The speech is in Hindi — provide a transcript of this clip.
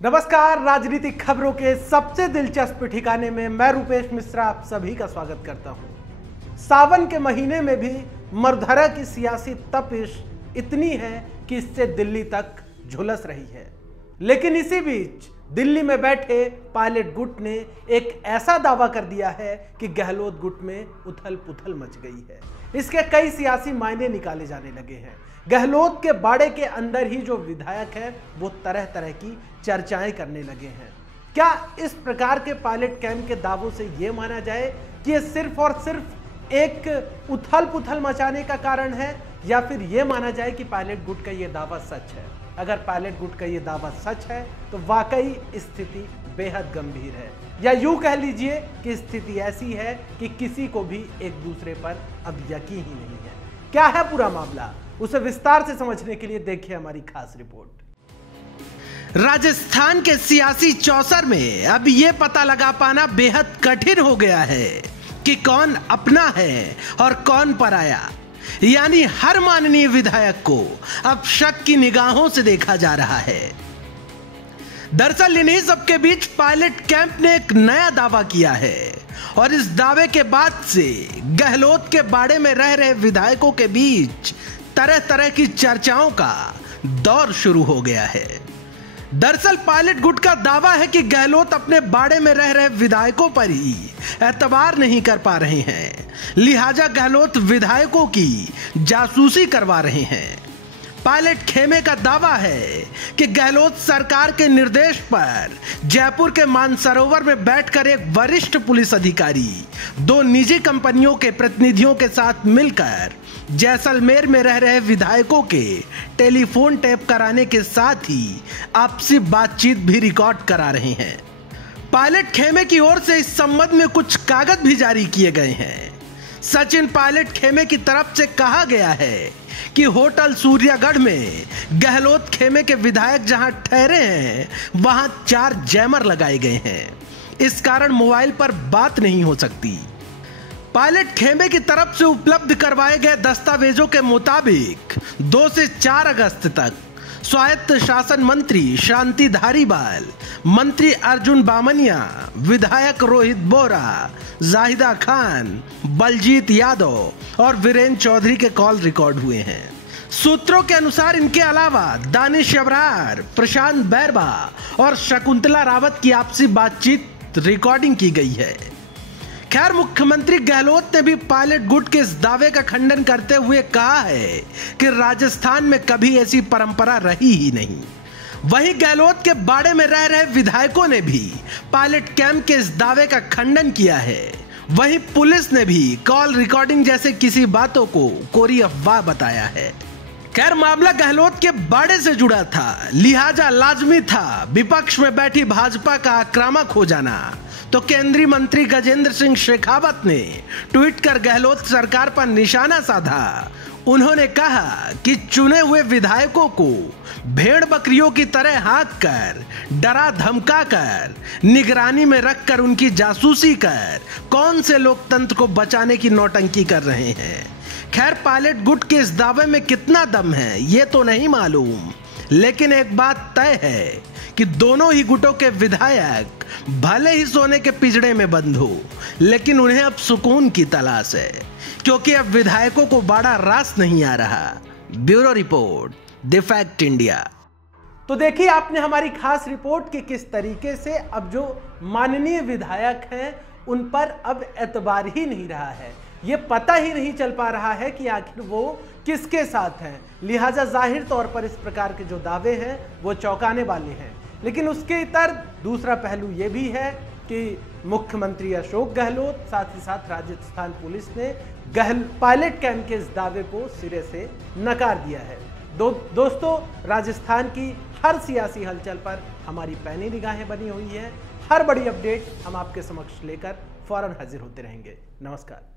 नमस्कार, राजनीतिक खबरों के सबसे दिलचस्प ठिकाने में मैं रूपेश मिश्रा आप सभी का स्वागत करता हूं। सावन के महीने में भी मरधरा की सियासी तपिश इतनी है कि इससे दिल्ली तक झुलस रही है। लेकिन इसी बीच दिल्ली में बैठे पायलट गुट ने एक ऐसा दावा कर दिया है कि गहलोत गुट में उथल पुथल मच गई है। इसके कई सियासी मायने निकाले जाने लगे हैं। गहलोत के बाड़े के अंदर ही जो विधायक है वो तरह तरह की चर्चाएं करने लगे हैं। क्या इस प्रकार के पायलट कैंप के दावों से यह माना जाए कि ये सिर्फ और सिर्फ एक उथल पुथल मचाने का कारण है, या फिर यह माना जाए कि पायलट गुट का यह दावा सच है? अगर पायलट गुट का यह दावा सच है तो वाकई स्थिति बेहद गंभीर है, या यूं कह लीजिए कि स्थिति ऐसी है कि किसी को भी एक दूसरे पर अब यकीन ही नहीं है। क्या है पूरा मामला, उसे विस्तार से समझने के लिए देखिए हमारी खास रिपोर्ट। राजस्थान के सियासी चौसर में अब यह पता लगा पाना बेहद कठिन हो गया है कि कौन अपना है और कौन पराया। यानी हर माननीय विधायक को अब शक की निगाहों से देखा जा रहा है। दरअसल इन्हीं सबके बीच पायलट कैंप ने एक नया दावा किया है और इस दावे के बाद से गहलोत के बाड़े में रह रहे विधायकों के बीच तरह तरह की चर्चाओं का दौर शुरू हो गया है। दरअसल पायलट गुट का दावा है कि गहलोत अपने बाड़े में रह रहे विधायकों पर ही एतबार नहीं कर पा रहे हैं, लिहाजा गहलोत विधायकों की जासूसी करवा रहे हैं। पायलट खेमे का दावा है कि गहलोत सरकार के निर्देश पर जयपुर के मानसरोवर में बैठकर एक वरिष्ठ पुलिस अधिकारी दो निजी कंपनियों के प्रतिनिधियों के साथ मिलकर जैसलमेर में रह रहे विधायकों के टेलीफोन टैप कराने के साथ ही आपसी बातचीत भी रिकॉर्ड करा रहे हैं। पायलट खेमे की ओर से इस संबंध में कुछ कागज भी जारी किए गए हैं। सचिन पायलट खेमे की तरफ से कहा गया है कि होटल सूर्यागढ़ में गहलोत खेमे के विधायक जहां ठहरे हैं वहां 4 जैमर लगाए गए हैं। इस कारण मोबाइल पर बात नहीं हो सकती। पायलट खेमे की तरफ से उपलब्ध करवाए गए दस्तावेजों के मुताबिक 2 से 4 अगस्त तक स्वायत्त शासन मंत्री शांति धारीवाल, मंत्री अर्जुन बामनिया, विधायक रोहित बोरा, जाहिदा खान, बलजीत यादव और वीरेंद्र चौधरी के कॉल रिकॉर्ड हुए हैं। सूत्रों के अनुसार इनके अलावा दानिश अबरार, प्रशांत बैरबा और शकुंतला रावत की आपसी बातचीत रिकॉर्डिंग की गई है। खैर, मुख्यमंत्री गहलोत ने भी पायलट गुट के इस दावे का खंडन करते हुए कहा है कि राजस्थान में कभी ऐसी परंपरा रही ही नहीं। वहीं गहलोत के बाड़े में रह रहे विधायकों ने भी पायलट कैंप के इस दावे का खंडन किया है। वहीं पुलिस ने भी कॉल रिकॉर्डिंग जैसे किसी बातों को कोरी अफवाह बताया है। खैर, मामला गहलोत के बाड़े से जुड़ा था, लिहाजा लाजमी था विपक्ष में बैठी भाजपा का आक्रामक हो जाना। तो केंद्रीय मंत्री गजेंद्र सिंह शेखावत ने ट्वीट कर गहलोत सरकार पर निशाना साधा। उन्होंने कहा कि चुने हुए विधायकों को भेड़ बकरियों की तरह हाँक कर, डरा धमका कर, निगरानी में रखकर उनकी जासूसी कर कौन से लोकतंत्र को बचाने की नौटंकी कर रहे हैं। खैर, पायलट गुट के इस दावे में कितना दम है ये तो नहीं मालूम, लेकिन एक बात तय है कि दोनों ही गुटों के विधायक भले ही सोने के पिंजड़े में बंद हो, लेकिन उन्हें अब सुकून की तलाश है, क्योंकि अब विधायकों को बड़ा रास नहीं आ रहा। Bureau report, the fact India. तो देखिए आपने हमारी खास रिपोर्ट कि किस तरीके से अब जो माननीय विधायक हैं उन पर अब एतबार ही नहीं रहा है। ये पता ही नहीं चल पा रहा है कि आखिर वो किसके साथ हैं। लिहाजा जाहिर तौर पर इस प्रकार के जो दावे हैं वो चौंकाने वाले हैं। लेकिन उसके इतर दूसरा पहलू ये भी है कि मुख्यमंत्री अशोक गहलोत, साथ ही साथ राजस्थान पुलिस ने पायलट कैंप के इस दावे को सिरे से नकार दिया है। दोस्तों, राजस्थान की हर सियासी हलचल पर हमारी पैनी निगाहें बनी हुई है। हर बड़ी अपडेट हम आपके समक्ष लेकर फौरन हाजिर होते रहेंगे। नमस्कार।